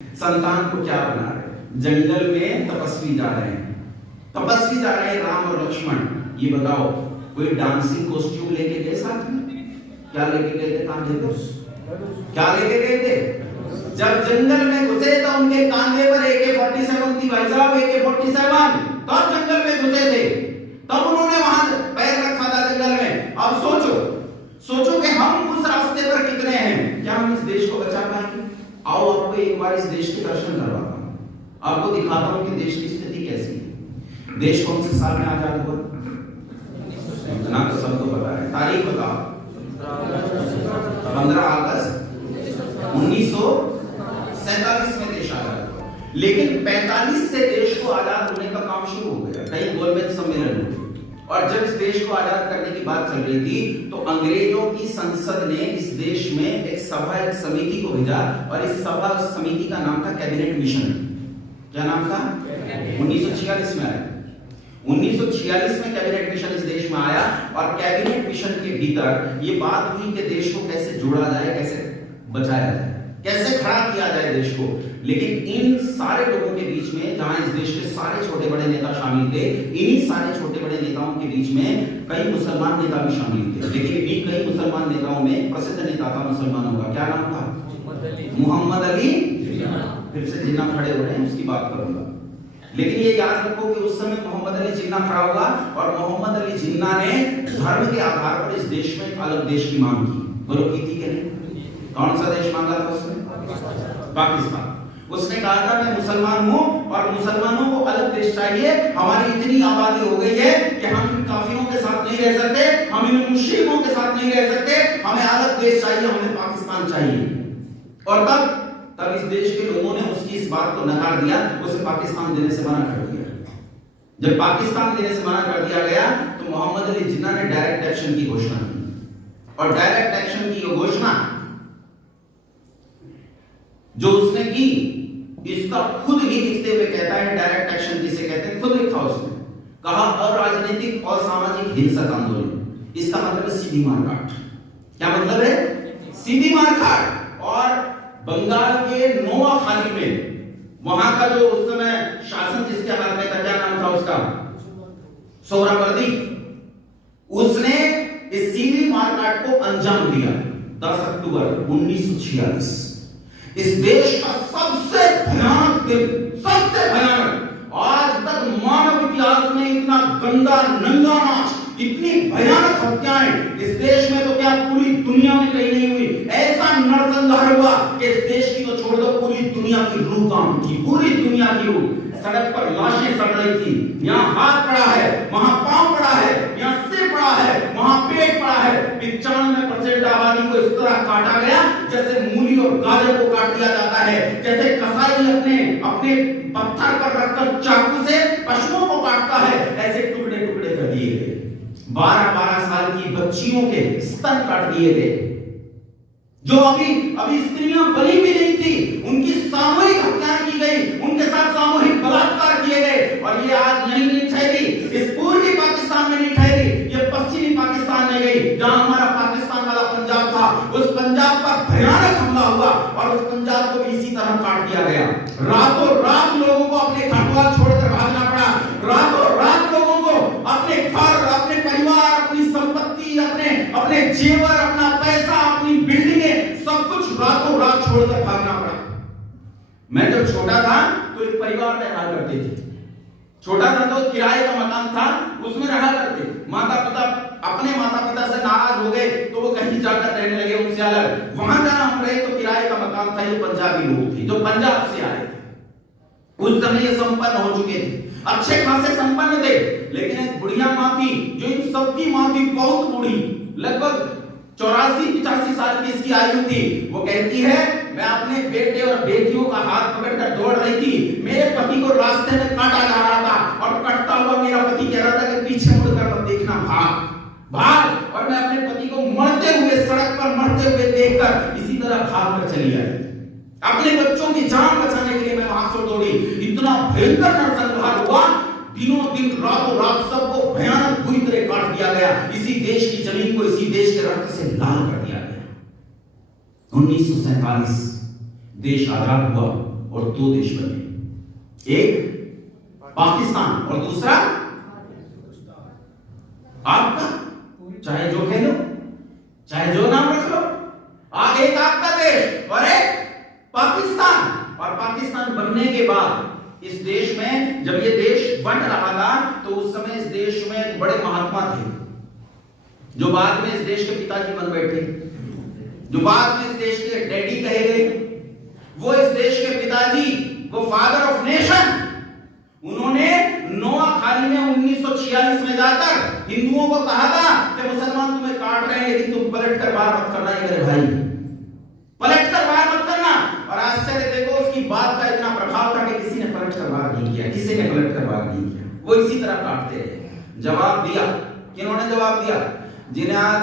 संतान को क्या बना रहे हैं? जंगल में तपस्वी जा रहे हैं, तपस्वी जा रहे हैं राम और लक्ष्मण। ये बताओ कोई डांसिंग कॉस्ट्यूम लेके गए साथ में? क्या लेके गए थे? कांधे पर क्या लेके गए थे? जब जंगल में घुसे तो उनके कांधे पर AK-47 थी भाई साहब, AK-47। तब जंगल में घुसे थे, तब उन्होंने वहां पैर रखा था जंगल में। अब सोचो कि हम उस रास्ते पर कितने हैं, क्या हम इस देश को बचा पाएंगे? आओ आपको एक बार इस देश के दर्शन करवाता हूं, आपको दिखाता हूं कि देश की स्थिति कैसी है। देश कौन से साल में आजाद हुआ? इतना तो सबको पता है, तारीख बताओ। 15 अगस्त 1947 में देश आजाद हुआ। लेकिन 45 से देश को आजाद होने का काम शुरू हो गया, कई गोलमेज सम्मेलन हुए। और जब इस देश को आजाद करने की बात चल रही थी तो अंग्रेजों की संसद ने इस देश में एक सभा, एक समिति को भेजा, और इस सभा समिति का नाम था कैबिनेट मिशन। क्या नाम था? 1946 में आया। 1946 में कैबिनेट मिशन इस देश में आया, और कैबिनेट मिशन के भीतर ये बात हुई कि देश को कैसे जोड़ा जाए, कैसे बचाया जाए, कैसे खड़ा किया जाए देश को। लेकिन इन सारे लोगों के बीच में, जहां इस देश के सारे छोटे बड़े नेता शामिल थे, इन्हीं सारे छोटे बड़े नेताओं के बीच में कई मुसलमान नेता भी शामिल थे। लेकिन इन कई मुसलमान नेताओं में प्रसिद्ध नेता था मुसलमानों का, क्या नाम था? मोहम्मद अली। फिर से जिन्ना खड़े हो रहे हैं, उसकी बात करूंगा। लेकिन ये याद रखो कि उस समय मोहम्मद अली जिन्ना खड़ा हुआ, और मोहम्मद अली जिन्ना ने धर्म के आधार पर इस देश में एक अलग देश की मांग की। बोलो की थी कि नहीं? कौन सा देश मांगा था उसने? पाकिस्तान। उसने कहा था मैं मुसलमान हूं और मुसलमानों को अलग देश चाहिए। हमारी इतनी आबादी हो गई है कि हम इन काफिरों के साथ नहीं रह सकते, हम इन मुश्रिकों के साथ नहीं रह सकते, हमें अलग देश चाहिए, हमें पाकिस्तान चाहिए। और तब इस देश के लोगों ने उसकी इस बात को नकार दिया, उसे पाकिस्तान देने से मना कर दिया। जब पाकिस्तान देने से मना कर दिया गया तो मोहम्मद अली जिन्ना ने डायरेक्ट एक्शन की घोषणा की। और डायरेक्ट एक्शन की घोषणा जो उसने की, इसका खुद ही लिखते हुए कहता है, डायरेक्ट एक्शन किसे कहते हैं खुद लिखा उसने। कहा अराजनीतिक और सामाजिक हिंसक आंदोलन, इसका मतलब है सीधी मारकाट। क्या मतलब है? सीधी मारकाट। और बंगाल के नोआखाली में वहां का जो उस समय शासन जिसके हाथ में था, क्या नाम था उसका? सोहरावर्दी। उसने इस सीधी मारकाट को अंजाम दिया 10 अक्टूबर 1946। इस देश का सबसे भयानक दिन, सबसे भयानक, आज तक मानव इतिहास में इतना गंदा नंगा नाच, इतनी भयानक हत्याएं इस देश में तो क्या पूरी दुनिया में कहीं नहीं हुई। ऐसा नरसंहार हुआ कि इस देश की तो छोड़ दो, पूरी दुनिया की रूह कांप थी, पूरी दुनिया की रूह। सड़क पर लाशें सड़ रही थी, यहाँ हाथ पड़ा है, वहां पांव पड़ा है, यहाँ सिर पड़ा है, वहां पेट पड़ा है। 95% आबादी को इस तरह काटा गया जैसे मूली और गाजर को काट दिया जाता है, जैसे कसाई अपने पत्थर पर रखकर चाकू से पशुओं को काटता है, ऐसे टुकड़े टुकड़े कर दिए गए। 12-12 साल की बच्चियों के स्तन काट दिए गए, जो अभी स्त्रियां बनी भी नहीं थी, उनकी सामूहिक हत्याएं की गई, उनके साथ सामूहिक बलात्कार किए गए। और ये आज यहीं नहीं ठहरी, इस पूर्वी पाकिस्तान में नहीं ठहरी, ये पश्चिमी पाकिस्तान में गई, जहां हमारा पाकिस्तान वाला पंजाब था। उस पंजाब पर भयानक हमला हुआ और उस पंजाब को भी इसी तरह काट दिया गया। रातों रात लोगों को अपने घर द्वार छोड़कर भागना पड़ा, रातों रात लोगों को अपने घर, अपने परिवार, अपनी संपत्ति, अपने जेवर, अपना पैसा, अपनी बिल्डिंगें, सब कुछ रातों रात छोड़कर भागना पड़ा। मैं जब छोटा था तो एक परिवार में रहा करते थे। छोटा था तो किराए का मकान था, उसमें रहा करते। अपने माता पिता से नाराज हो गए तो वो कहीं जाकर रहने लगे उनसे अलग। वहां जहां हम रहे तो किराए का मकान था, ये पंजाबी लोग थे जो पंजाब से आए थे। उस समय ये संपन्न हो चुके थे, अच्छे खासे संपन्न थे। लेकिन एक बुढ़िया मां थी जो इन सबकी मां थी, बहुत बूढ़ी, लगभग 84-85 साल की इसकी आयु थी। वो कहती है मैं अपने बेटे और बेटियों का हाथ पकड़कर दौड़ रही थी, मेरे पति को रास्ते में काटा जा रहा था, और कटता हुआ मेरा पति कह रहा था कि पीछे मुड़कर मत देखना, भाग भाग। और मैं अपने पति को मरते हुए, सड़क पर मरते हुए देखकर इसी तरह भाग कर चली आई। अपने बच्चों की जान बचाने के लिए मैं वहां से दौड़ी। इतना भयंकर नरसंहार हुआ, दिनों दिन रातों रात सबको भयानक बुरी तरह काट दिया गया। इसी देश की जमीन को इसी देश के रक्त से लाल कर दिया गया। 1947 देश आजाद हुआ दो देश बने, एक पाकिस्तान और दूसरा आपका, चाहे जो कह लो, चाहे जो नाम रख लो, एक आपका देश और एक पाकिस्तान। और पाकिस्तान बनने के बाद इस देश में, जब ये देश बन रहा था, तो उस समय इस देश में बड़े महात्मा थे जो बाद में इस देश के पिताजी बन बैठे, जो बाद में इस देश के डैडी कहे गए। वो इस देश के पिताजी, वो फादर ऑफ नेशन, उन्होंने नोआखाली में 1946 में जाकर हिंदुओं को कहा था कि मुसलमान तुम्हें काट रहे हैं, लेकिन तुम पलट कर बाहर मत करना, ये मेरे भाई, पलट कर बाहर मत करना। और आश्चर्य देखो, उसकी बात का इतना प्रभाव था कि किसी ने पलट कर बाहर नहीं किया, किसी ने पलट कर बाहर नहीं किया, वो इसी तरह काटते रहे। जवाब दिया, किन्होंने जवाब दिया? जिन्हें आज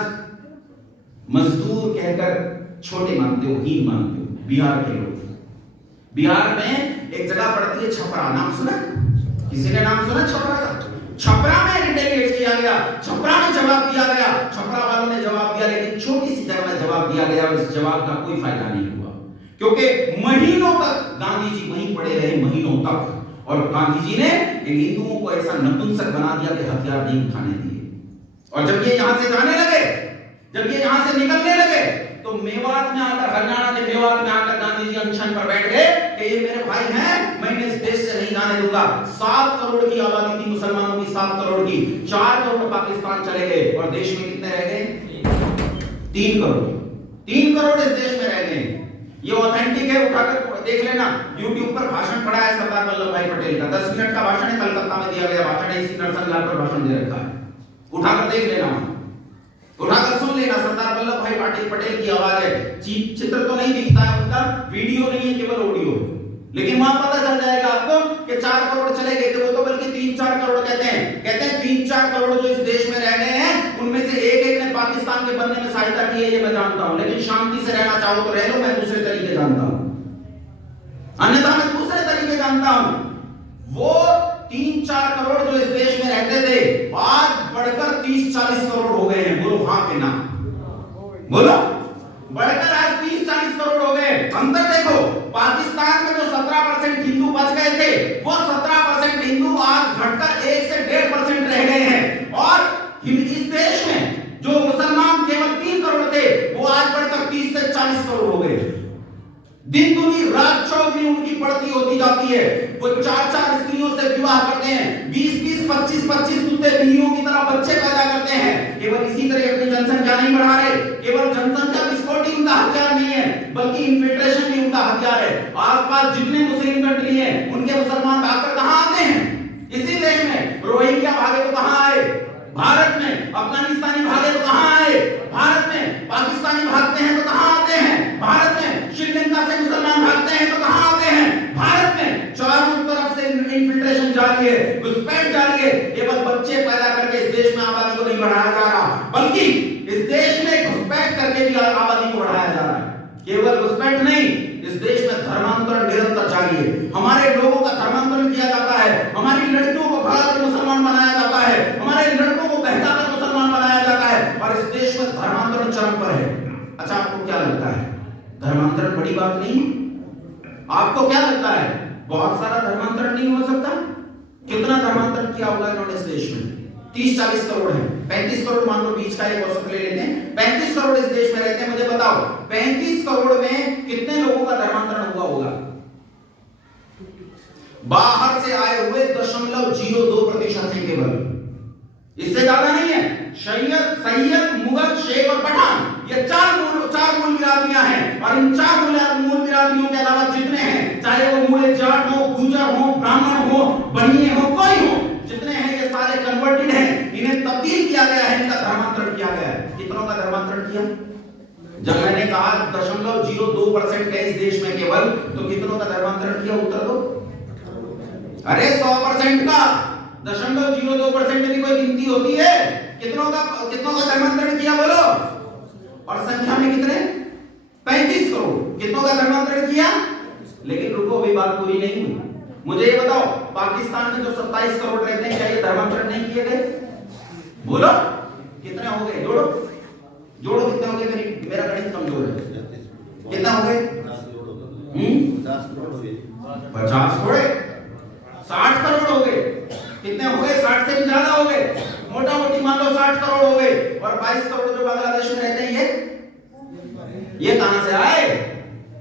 मजदूर कहकर छोटे मानते हो, हीन मानते हो, बिहार के लोग। बिहार में एक जगह पड़ती है छपरा, नाम सुना? किसी ने नाम सुना छपरा का? छपरा में रिटेलिएट किया गया, छपरा में जवाब दिया गया, छपरा वालों ने जवाब दिया, लेकिन छोटी सी जगह में जवाब दिया गया और इस जवाब का कोई फायदा नहीं हुआ, क्योंकि महीनों तक गांधी जी वहीं पड़े रहे, महीनों तक। और गांधी जी ने इन हिंदुओं को ऐसा नपुंसक बना दिया कि हथियार नहीं उठाने दिए। और जब ये यहां से जाने लगे, जब ये यहां से निकलने लगे, तो मेवात में आकर, हरियाणा के मेवात में आकर गांधी जी अनशन पर बैठ गए कि ये मेरे भाई हैं, मैं इस देश से नहीं जाने दूंगा। 7 करोड़ की आबादी थी मुसलमानों की, 7 करोड़ की, 4 करोड़ पाकिस्तान चले गए और देश में कितने रह गए? 3 करोड़। 3 करोड़ इस देश में रह गए। ये ऑथेंटिक है, उठाकर देख लेना, YouTube पर भाषण पढ़ा है सरदार वल्लभ भाई पटेल का, 10 मिनट का भाषण है, कलकत्ता में दिया गया भाषण है, इसी नरसंहार पर भाषण दे रखा है, उठाकर देख लेना, उठाकर सुन लेना। सरदार वल्लभ भाई पटेल की आवाज है, चित्र तो नहीं दिखता है उनका, वीडियो नहीं है, केवल ऑडियो, लेकिन वहां पता चल जाएगा आपको कि 4 करोड़ चले गए थे, वो तो बल्कि 3-4 करोड़ कहते हैं 3-4 करोड़ जो इस देश में रह गए हैं, उनमें से एक ने पाकिस्तान के बनने में सहायता की है, ये मैं जानता हूं, लेकिन शांति से रहना चाहो तो रह लो, मैं दूसरे तरीके जानता हूं, अन्यथा मैं दूसरे तरीके जानता हूं। वो 3-4 करोड़ जो इस देश में रहते थे, आज बढ़कर 30-40 करोड़ हो गए हैं। बोलो हाँ कि ना? बोलो, बढ़कर आज 30-40 करोड़ हो गए। अंतर देखो, पाकिस्तान में जो 17% हिंदू बच गए थे, वो 17% हिंदू आज घटकर 1 से 1.5% रह गए हैं। और इस देश में जो मुसलमान केवल 3 करोड़ थे, वो आज बढ़कर 30 से 40 करोड़ हो गए। दिन दुनी रात चौगुनी उनकी बढ़ती होती जाती है। वो 4-4 स्त्रियों से विवाह करते हैं, 20-20, 25-25 कुत्ते बिल्लियों की तरह बच्चे पैदा करते हैं। केवल इसी तरह अपनी जनसंख्या नहीं बढ़ा रहे, केवल जनसंख्या विस्फोट उनका हथियार नहीं है, बल्कि इन्फिल्ट्रेशन भी उनका हथियार है। आसपास जितने मुस्लिम कंट्री हैं, उनके मुसलमान भागकर कहां आते हैं? इसी देश में। रोहिंग्या भागे तो कहां आए? भारत में। अफगानिस्तानी भागे तो कहां आए? भारत में। पाकिस्तानी भागते हैं तो कहां आते हैं? भारत में। श्रीलंका से मुसलमान भागते हैं तो कहां आते हैं? भारत में। चारों तरफ से इन्फिल्ट्रेशन जारी है, घुसपैठ जारी है। केवल बच्चे पैदा करके इस देश में आबादी को नहीं बढ़ाया जा रहा, बल्कि इस देश में घुसपैठ करके भी आबादी को बढ़ाया जा रहा है। केवल घुसपैठ नहीं, इस देश में धर्मांतरण निरंतर जारी है। हमारे लोगों का धर्मांतरण किया जाता है, हमारी लड़कियों को भगाकर मुसलमान बनाया जाता है, हमारे लड़कों को बहकाकर मुसलमान बनाया जाता है, और इस देश में धर्मांतरण चरम पर है। अच्छा, आपको क्या लगता है धर्मांतरण बड़ी बात नहीं है? आपको क्या लगता है बहुत सारा धर्मांतरण नहीं हो सकता? कितना धर्मांतरण किया होगा इन्होंने इस देश में? 30-40 करोड़ है, 35 करोड़ मान लो, बीच का एक औसत ले लेते हैं, 35 करोड़ इस देश में रहते हैं। मुझे बताओ 35 करोड़ में कितने लोगों का धर्मांतरण हुआ होगा? बाहर से आए हुए 0.02% है केवल, इससे ज्यादा नहीं है। सैयद, मुगल, शेख और पठान, ये चार मूल बिरादरियां हैं, और इन 4 मूल बिरादरियों के अलावा जितने हैं, चाहे वो मूल जाट हो, गुर्जर हो, ब्राह्मण हो, बनिए हो, कोई हो, जितने हैं ये सारे कन्वर्टेड हैं। इन्हें तब्दील किया गया है, इनका धर्मांतरण किया गया है। कितनों का धर्मांतरण किया? जब मैंने कहा 0.02% है इस देश में केवल, तो कितनों का धर्मांतरण किया? उत्तर दो। अरे 100% का। 0.02% में भी कोई गिनती होती है? कितनों का धर्मांतरण किया बोलो? और संख्या में कितने? 35 करोड़। कितनों का धर्मांतरण किया? लेकिन रुको, अभी बात पूरी नहीं हुई। मुझे ये बताओ, पाकिस्तान में जो 27 करोड़ रहते हैं, क्या ये धर्मांतरण नहीं किए गए? बोलो कितने हो गए? जोड़ो कितने हो गए? मेरा गणित कमजोर है। कितना हो गए? 50 करोड़ हो गए। 50 थोड़े 60 करोड़ हो गए। कितने हो गए? 60 से भी ज्यादा हो गए। मोटा मोटी मान लो 60 करोड़ हो गए। और 22 करोड़ जो बांग्लादेश में रहते हैं ये कहां से आए?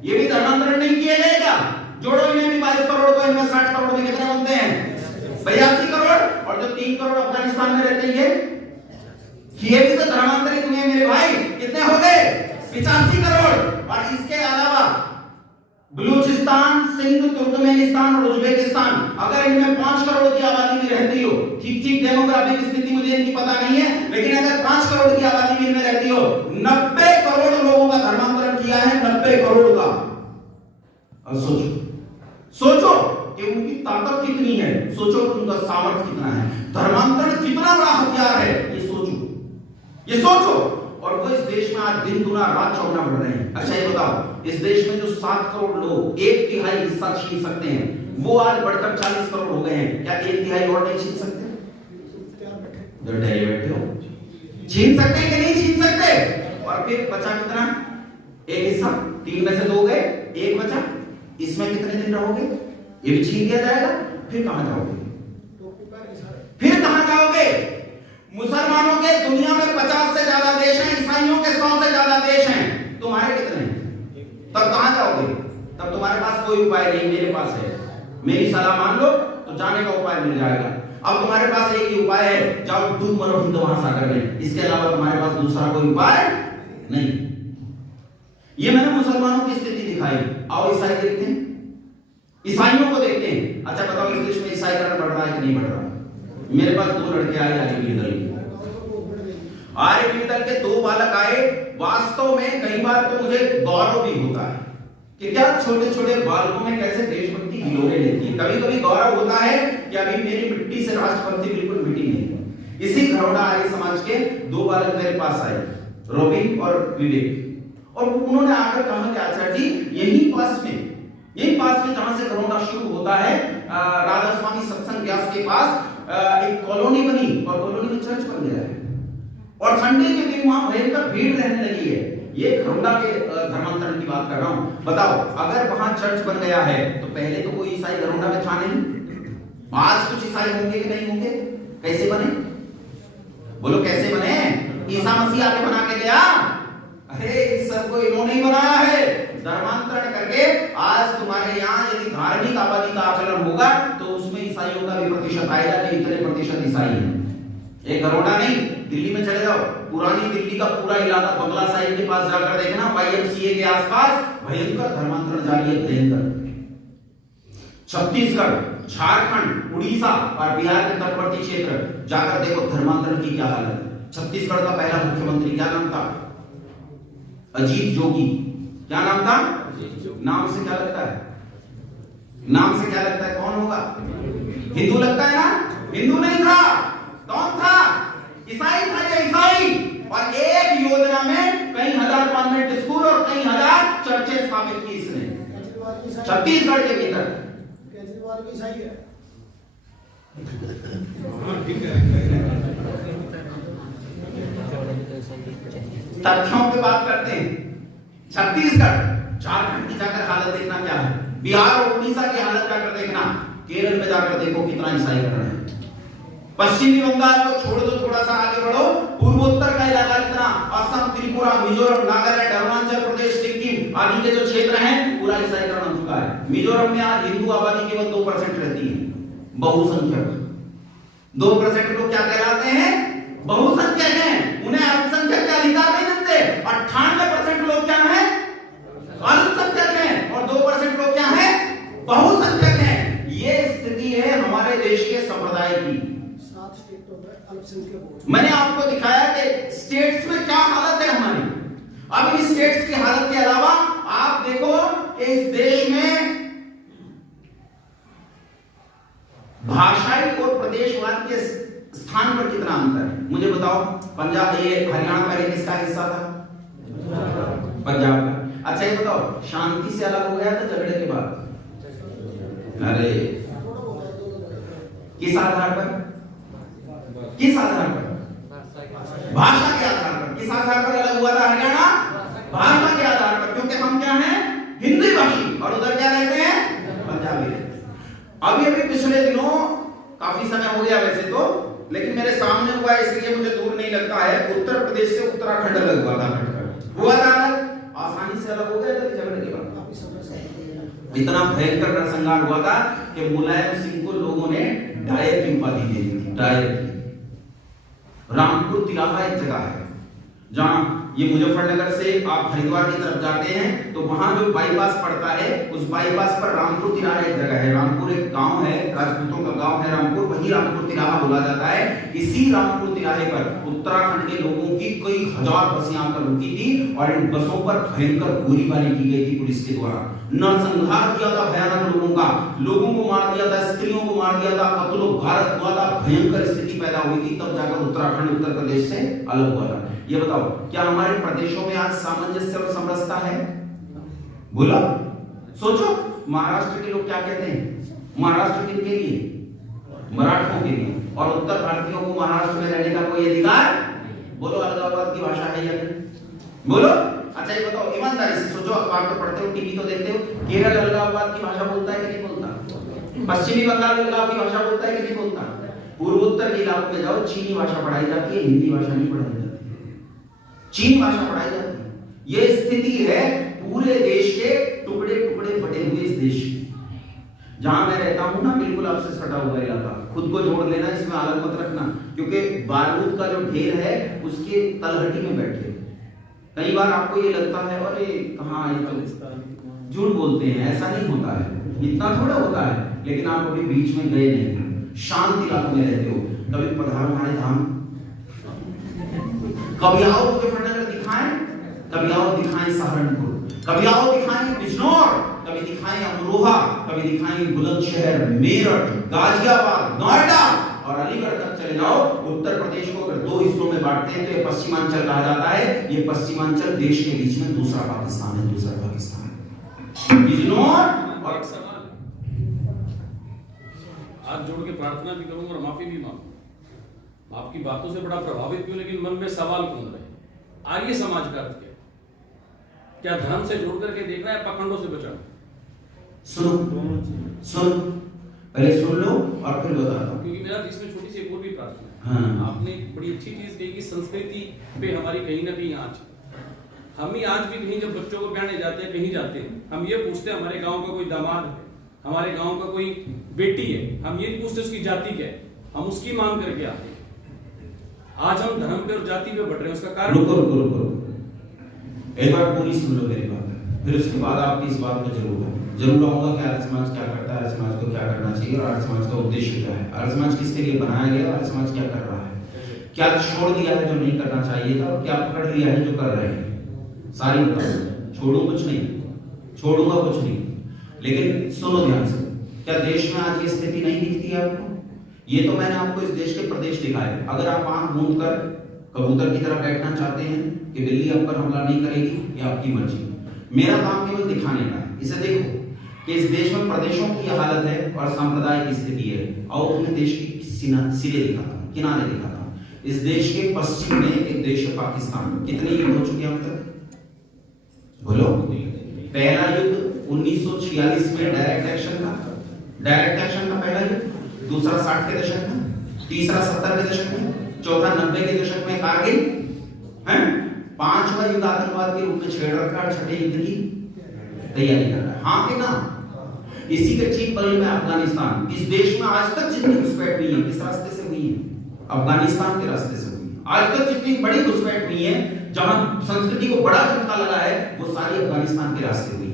ये भी धर्मांतरण नहीं किए गए क्या? जोड़ो इन्हें भी 22 करोड़ को, इनमें 60 करोड़ में कितने बनते हैं? 82 करोड़। और जो 3 करोड़ अफगानिस्तान में रहते हैं ये भी तो धर्मांतरित हुए मेरे भाई। कितने हो गए? 85 करोड़। और इसके अलावा बलूचिस्तान, सिंध, तुर्कमेनिस्तान और उज्बेकिस्तान, अगर इनमें 5 करोड़ की आबादी में रहती हो, ठीक डेमोग्राफिक स्थिति मुझे इनकी पता नहीं है, लेकिन अगर 5 करोड़ की आबादी में इनमें रहती हो, 90 करोड़ लोगों का धर्मांतरण किया है। 90 करोड़ का। अब सोचो कि उनकी ताकत कितनी है, सोचो कि उनका सामर्थ्य कितना है, धर्मांतरण कितना बड़ा हथियार है, ये सोचो। और वो इस देश में आज दिन दुना रात चौगुना बढ़ रहे हैं। अच्छा ये बताओ, इस देश में जो 7 करोड़ लोग 1/3 हिस्सा छीन सकते हैं, वो आज बढ़कर 40 करोड़ हो गए हैं। क्या 1/3 और नहीं छीन सकते? बैठे हो, छीन सकते हैं कि नहीं छीन सकते? और फिर बचा कितना? एक हिस्सा, 3 में से 2 गए, 1 बचा। इसमें कितने दिन रहोगे? ये भी छीन लिया जाएगा। फिर कहां जाओगे? मुसलमानों के दुनिया में 50 से ज्यादा देश हैं, ईसाइयों के 100 से ज्यादा देश हैं। तुम्हारे कितने हैं? तब कहां जाओगे? तब तुम्हारे पास कोई उपाय नहीं, मेरे पास है। मेरी सलाह मान लो तो जाने का उपाय मिल जाएगा। अब तुम्हारे पास एक ही उपाय है, जाओ डूब मरो हिंद महासागर में। इसके अलावा तुम्हारे पास दूसरा कोई उपाय नहीं। ये मैंने मुसलमानों की स्थिति दिखाई। आओ ईसाई देखते हैं, ईसाइयों को देखते हैं। अच्छा बताओ, इस देश में ईसाईकरण बढ़ रहा है कि नहीं बढ़ रहा? मेरे पास 2 लड़के आए आर्यवीर दल के 2 बालक आए। वास्तव में कई बार तो मुझे गौरव भी होता है कि क्या छोटे छोटे बालकों में कैसे देशभक्ति हिलोरे लेती है। कभी कभी गौरव होता है कि अभी मेरी मिट्टी से राष्ट्रभक्ति बिल्कुल मिटी नहीं। इसी घरौंडा आर्य समाज के 2 बालक मेरे पास आए, रोबिन और विवेक। और उन्होंने आकर कहा कि आचार्य जी, यही पास में जहां से घरौंडा शुरू होता है, राधा स्वामी सत्संग व्यास के पास एक कॉलोनी बनी और कॉलोनी में चर्च बन गया है। और संडे के दिन वहां भयंकर भीड़ रहने लगी है। ये घरौंडा के धर्मांतरण की बात कर रहा हूं। बताओ, अगर वहां चर्च बन गया है तो पहले तो कोई ईसाई घरौंडा में था नहीं। आज कुछ ईसाई होंगे कि नहीं होंगे? कैसे बने? बोलो कैसे बने? ईसा मसीह आके बना के गया? अरे इस सबको इन्होंने ही बनाया है, धर्मांतरण करके। आज तुम्हारे यहाँ यदि धार्मिक आबादी का आकलन होगा तो उसमें ईसाइयों का भी प्रतिशत आएगा कि इतने प्रतिशत ईसाई हैं। एक घरौंडा नहीं, दिल्ली में चले जाओ, पुरानी दिल्ली का पूरा इलाका बंगला साहिब के पास जाकर देखना, YMCA के आसपास भयंकर धर्मांतरण जारी है, भयंकर। छत्तीसगढ़, झारखंड, उड़ीसा और बिहार के तटवर्ती क्षेत्र जाकर देखो धर्मांतरण की क्या हालत है। छत्तीसगढ़ का पहला मुख्यमंत्री क्या नाम था? अजीत जोगी। क्या नाम था? नाम से क्या लगता है? नाम से क्या लगता है? कौन होगा? हिंदू लगता है ना? हिंदू नहीं था। कौन था? ईसाई था। ये ईसाई। और एक योजना में कई हजार कॉन्वेंट स्कूल और कई हजार चर्चें स्थापित की इसने छत्तीसगढ़ के भीतर। केजरीवाल भी ईसाई है। तथ्यों पे बात करते हैं। छत्तीसगढ़, झारखंड की जाकर हालत देखना क्या है, बिहार और उड़ीसा की हालत जाकर देखना, केरल में जाकर देखो कितना ईसाईकरण है। पश्चिमी बंगाल को छोड़ दो, थोड़ा सा आगे बढ़ो, पूर्वोत्तर का इलाका कितना, असम, त्रिपुरा, मिजोरम, नागालैंड, अरुणाचल प्रदेश, सिक्किम आदि के जो क्षेत्र हैं पूरा ईसाईकरण हो चुका है। मिजोरम में आज हिंदू आबादी केवल 2% रहती है, बहुसंख्यक। 2% लोग क्या कहलाते हैं? बहुसंख्यक हैं। उन्हें अल्पसंख्यक के अधिकार नहीं मिलते। 98% लोग क्या हैं? अल्पसंख्यक हैं। और 2% लोग क्या हैं? बहुसंख्यक हैं। ये स्थिति है हमारे देश के संप्रदाय की। 7 स्टेटों में अल्पसंख्यक। मैंने आपको दिखाया कि स्टेट्स में क्या हालत है हमारी। अब इन स्टेट्स की हालत के अलावा आप देखो कि इस देश में भाषाई और प्रदेशवाद के स्थान पर कितना अंतर है मुझे बताओ। पंजाब, ये हरियाणा पहले किसका हिस्सा था? पंजाब का। अच्छा ये बताओ, शांति से अलग हो गया था झगड़े के बाद? अरे किस आधार पर? किस आधार पर? भाषा के आधार पर। किस आधार पर अलग हुआ था हरियाणा? भाषा के आधार पर। क्योंकि हम क्या हैं? हिंदी भाषी। और उधर क्या रहते हैं? पंजाबी। अभी अभी पिछले दिनों, काफी समय हो गया वैसे तो, लेकिन मेरे सामने हुआ इसलिए मुझे दूर नहीं लगता है, उत्तर प्रदेश से उत्तराखंड अलग हुआ था, हुआ था अलग, आसानी से अलग हो गया था झगड़े के बाद। इतना भयंकर नरसंहार हुआ था कि मुलायम सिंह को लोगों ने डायर की उपाधि दे दी थी, डायर की। रामपुर तिराहा एक जगह है जहां ये मुजफ्फरनगर से आप हरिद्वार की तरफ जाते हैं तो वहां जो बाईपास पड़ता है, उस बाईपास पर रामपुर तिराहा एक जगह है। रामपुर एक गांव है, राजपूतों का गांव है रामपुर, वही रामपुर तिराहा बोला जाता है। इसी रामपुर तिराहे पर उत्तराखंड के लोगों की कई हजार बसें आकर रुकी थी और इन बसों पर भयंकर गोलीबारी की गई थी पुलिस के द्वारा। नरसंहार किया था भयानक लोगों को मार दिया था, स्त्रियों को मार दिया था, कत्लो गारत हुआ था, भयंकर स्थिति पैदा हुई थी। तब जाकर उत्तराखंड उत्तर प्रदेश से अलग हुआ था। ये बताओ, क्या हमारे प्रदेशों में आज सामंजस्य और समरसता है? बोलो, सोचो। महाराष्ट्र के लोग क्या कहते हैं? महाराष्ट्र किनके लिए? मराठों के लिए। और उत्तर भारतीयों को महाराष्ट्र में रहने का कोई अधिकार? बोलो, अलगाववाद की भाषा है या नहीं? बोलो। अच्छा ये बताओ, ईमानदारी से सोचो, अखबार तो पढ़ते हो, टीवी तो देखते हो, केरल अलगाववाद की भाषा बोलता है कि नहीं बोलता? पश्चिमी बंगाल अलगाव की भाषा बोलता है कि नहीं बोलता? पूर्वोत्तर के इलाकों में जाओ, चीनी भाषा पढ़ाई जाती है, हिंदी भाषा नहीं पढ़ाई जाती, चीनी भाषा पढ़ाई जाती है। ये स्थिति है पूरे देश के टुकड़े टुकड़े बटे हुए इस देश की। जहां मैं रहता हूं ना, बिल्कुल आपसे सटा हुआ इलाका, खुद को जोड़ लेना, इसमें अलग मत रखना, क्योंकि बारूद का जो ढेर है उसके तलहटी में बैठे। कई बार आपको ये लगता है अरे कहां ये तो झूठ बोलते हैं, ऐसा नहीं होता है, इतना थोड़ा होता है। लेकिन आप अभी बीच में गए नहीं, शांत इलाकों में रहते हो, कभी पधारो हमारे धाम, कभी आओ मुजफ्फरनगर दिखाएं, कभी आओ दिखाएं सहारनपुर, कभी आओ दिखाएं बिजनौर, कभी दिखाएं अमरोहा, कभी दिखाएं बुलंदशहर, मेरठ, गाजियाबाद, नोएडा और अलीगढ़ तक चले जाओ। उत्तर प्रदेश को अगर दो हिस्सों में बांटते हैं तो ये पश्चिमांचल कहा जाता है। ये पश्चिमांचल देश के बीच में दूसरा पाकिस्तान है, दूसरा पाकिस्तान है। बिजनौर और एक सवाल हाथ जोड़ के प्रार्थना भी करूंगा और माफी भी मांगूंगा। आपकी बातों से बड़ा प्रभावित हूं, लेकिन मन में सवाल कौन रहे? आर्य समाज का अर्थ क्या धर्म से जोड़ करके देखना है, पखंडों से बचाना? सुनो, पहले सुन लो और फिर बताता हूं। क्योंकि मेरा इसमें छोटी सी एक और भी प्रार्थना है। हाँ। आपने बड़ी अच्छी चीज कही कि संस्कृति पे हमारी कहीं ना कहीं आंच है। हम ही आज भी कहीं जब बच्चों को ब्याने जाते हैं, कहीं जाते हैं, हम ये पूछते हैं हमारे गांव का कोई दामाद है, हमारे गांव का कोई बेटी है, हम ये पूछते उसकी जाति क्या है, हम उसकी मांग करके आते हैं। आज हम धर्म पे और जाति पे बढ़ रहे हैं, उसका कारण रुको, एक बार पूरी सुन लो मेरी बात, फिर उसके बाद आपकी इस बात पर जरूर आऊंगा कि आर्य समाज क्या करता है, आर्य समाज को क्या करना चाहिए और आर्य समाज का उद्देश्य क्या है, आर्य समाज किसके लिए बनाया गया, आर्य समाज क्या कर रहा है, क्या छोड़ दिया है जो नहीं करना चाहिए था और क्या पकड़ लिया है जो कर रहे हैं, सारी बताओ। छोड़ूं कुछ नहीं, छोड़ूंगा कुछ नहीं, लेकिन सुनो ध्यान से। क्या देश में आज ये स्थिति नहीं दिखती है आपको? ये तो मैंने आपको इस देश के प्रदेश दिखाए। अगर आप आंख मूंद कर कबूतर की तरह बैठना चाहते हैं कि बिल्ली आप पर हमला नहीं करेगी, ये आपकी मर्जी। मेरा काम केवल दिखाने का है। इसे देखो कि इस देश में प्रदेशों की यह हालत है और सांप्रदायिक की स्थिति है। और तुम्हें देश की सिरे दिखाता हूं, किनारे दिखाता हूं। इस देश के पश्चिम में एक देश है पाकिस्तान। कितने युद्ध हो चुके हैं अब तक? बोलो। पहला युद्ध 1946 में डायरेक्ट एक्शन का पहला युद्ध, दूसरा 60 के दशक में, तीसरा 70 के दशक में, चौथा 90 के दशक में कारगिल, हैं? पांचवा युद्ध आतंकवाद के रूप में छेड़ रखा है, छठे युद्ध की तैयारी कर रहा है। हाँ कि ना? इसी के ठीक बगल में अफगानिस्तान। इस देश में आज तक जितनी घुसपैठ हुई है किस रास्ते से हुई है? अफगानिस्तान के रास्ते से हुई है। आज तक जितनी बड़ी घुसपैठ हुई है, जहां संस्कृति को बड़ा झटका लगा है, वो सारी अफगानिस्तान के रास्ते हुई है।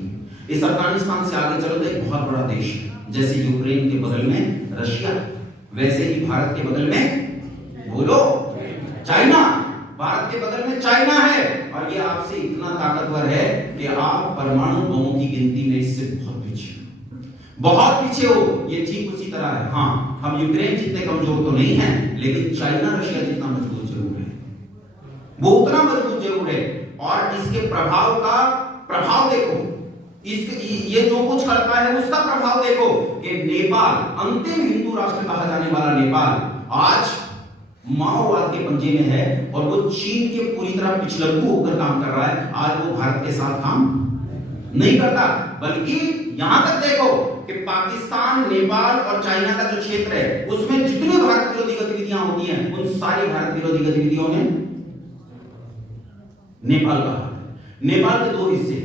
इस अफगानिस्तान से आगे चलो तो एक बहुत बड़ा देश है, जैसे यूक्रेन के बगल में रशिया, वैसे ही भारत के बगल में बोलो चाइना। भारत के बगल में चाइना है और ये आपसे इतना ताकतवर है कि आप परमाणु बमों की गिनती में इससे बहुत पीछे हो। ये ठीक उसी तरह है। हाँ, हम यूक्रेन जितने कमजोर तो नहीं हैं, लेकिन चाइना रशिया जितना मजबूत जरूर है, वो उतना मजबूत जरूर है। और इसके प्रभाव देखो, ये जो कुछ करता है उसका प्रभाव देखो कि नेपाल, अंतिम हिंदू राष्ट्र कहा जाने वाला नेपाल, आज माओवाद के पंजे में है और वो चीन के पूरी तरह पिछलग्गू होकर काम कर रहा है। आज वो भारत के साथ काम नहीं करता, बल्कि यहां तक देखो कि पाकिस्तान, नेपाल और चाइना का जो क्षेत्र है उसमें जितनी भारत विरोधी गतिविधियां होती हैं उन सारी भारत विरोधी गतिविधियों में नेपाल का हाथ है। नेपाल के दो हिस्से,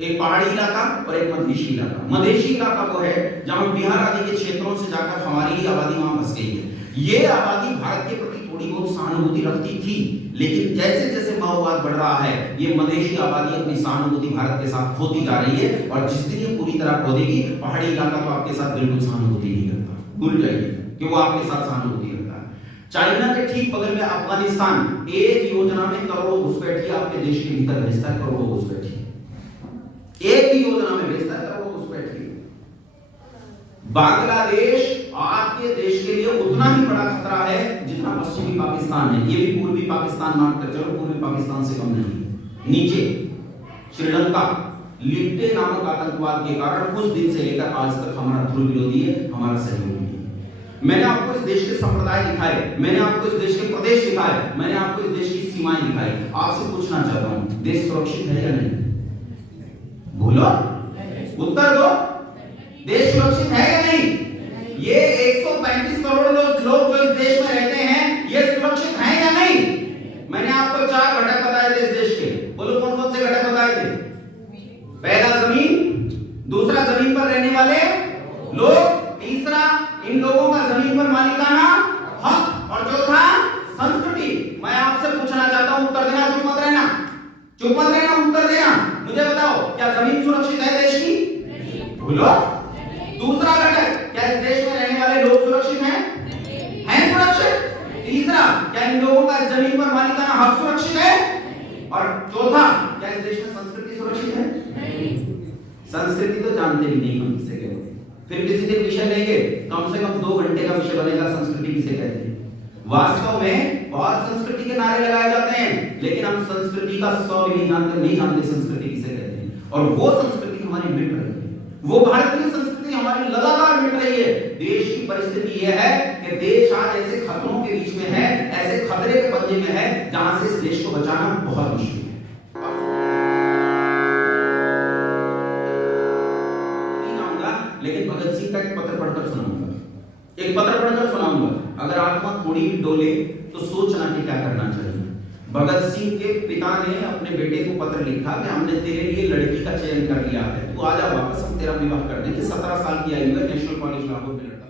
एक पहाड़ी इलाका और एक मधेशी इलाका। मधेशी इलाका वो है जहां बिहार आदि के क्षेत्रों से जाकर हमारी ही आबादी वहां बस गई है। ये आबादी भारत के प्रति थोड़ी बहुत सहानुभूति रखती थी, लेकिन जैसे जैसे माओवाद बढ़ रहा है ये मधेशी आबादी अपनी सहानुभूति भारत के साथ खोती जा रही है, और जिस दिन ये पूरी तरह खो देगी, पहाड़ी इलाका तो आपके साथ बिल्कुल सहानुभूति नहीं करता, भूल जाइए कि वो आपके साथ सहानुभूति रखता है। चाइना के ठीक बगल में अफगानिस्तान एक योजना में करोड़ों घुसपैठी आपके देश के भीतर भेजता है, करोड़ों घुसपैठी एक ही योजना में भेजता है, करोड़ों घुसपैठी। बांग्लादेश आपके देश के लिए उतना ही बड़ा खतरा है जितना पश्चिमी पाकिस्तान है। ये भी पूर्वी पाकिस्तान मानकर चलो, पूर्वी पाकिस्तान से कम नहीं। नीचे श्रीलंका लिट्टे नामक आतंकवाद के कारण कुछ दिन से लेकर आज तक हमारा ध्रुव विरोधी है, हमारा सहयोगी है। मैंने आपको इस देश के संप्रदाय दिखाए, मैंने आपको इस देश के प्रदेश दिखाए, मैंने आपको इस देश की सीमाएं दिखाई। आपसे पूछना चाहता हूं, देश सुरक्षित है या नहीं? बोलो, उत्तर दो। देश सुरक्षित है या नहीं? ये 135 करोड़ लोग जो इस देश में रहते हैं, ये सुरक्षित हैं या नहीं? मैंने आपको 4 घटक बताए थे इस देश के। बोलो कौन कौन से घटक बताए थे? पहला जमीन, दूसरा जमीन पर रहने वाले लोग, तीसरा इन लोगों का जमीन पर मालिकाना हक, और चौथा संस्कृति। मैं आपसे पूछना चाहता हूं, उत्तर देना, चुप मत रहना, चुप मत रहना, उत्तर देना। मुझे बताओ, क्या जमीन सुरक्षित है देश की? बोलो। दूसरा घटक, क्या इस देश में रहने वाले लोग सुरक्षित हैं? हैं सुरक्षित? तीसरा, क्या इन लोगों का जमीन पर मालिकाना हक सुरक्षित है? और चौथा, क्या इस देश में संस्कृति सुरक्षित है? संस्कृति तो जानते भी नहीं हम किसे कहते हैं। फिर किसी से विषय लेंगे, कम से कम 2 घंटे का विषय बनेगा संस्कृति किसे कहते हैं। वास्तव में बहुत संस्कृति के नारे लगाए जाते हैं, लेकिन हम संस्कृति का 100 भी नहीं जानते संस्कृति किसे कहते हैं। और वो संस्कृति हमारी मिट रही है, वो भारतीय संस्कृति हमारी लगातार मिट रही है। देश की परिस्थिति यह है कि देश आज ऐसे खतरों के बीच में है, ऐसे खतरे के पंजे में है जहां से इस देश को बचाना बहुत मुश्किल है। लेकिन भगत सिंह का एक पत्र पढ़कर सुनाऊंगा, एक पत्र पढ़कर सुनाऊंगा। अगर आत्मा थोड़ी भी डोले तो सोचना कि क्या करना चाहिए। भगत सिंह के पिता ने अपने बेटे को पत्र लिखा कि हमने तेरे लिए लड़की का चयन कर लिया है, तू आजा वापस, हम तेरा विवाह कर देंगे। 17 साल की आयु में नेशनल कॉलेज लाहौर में लड़का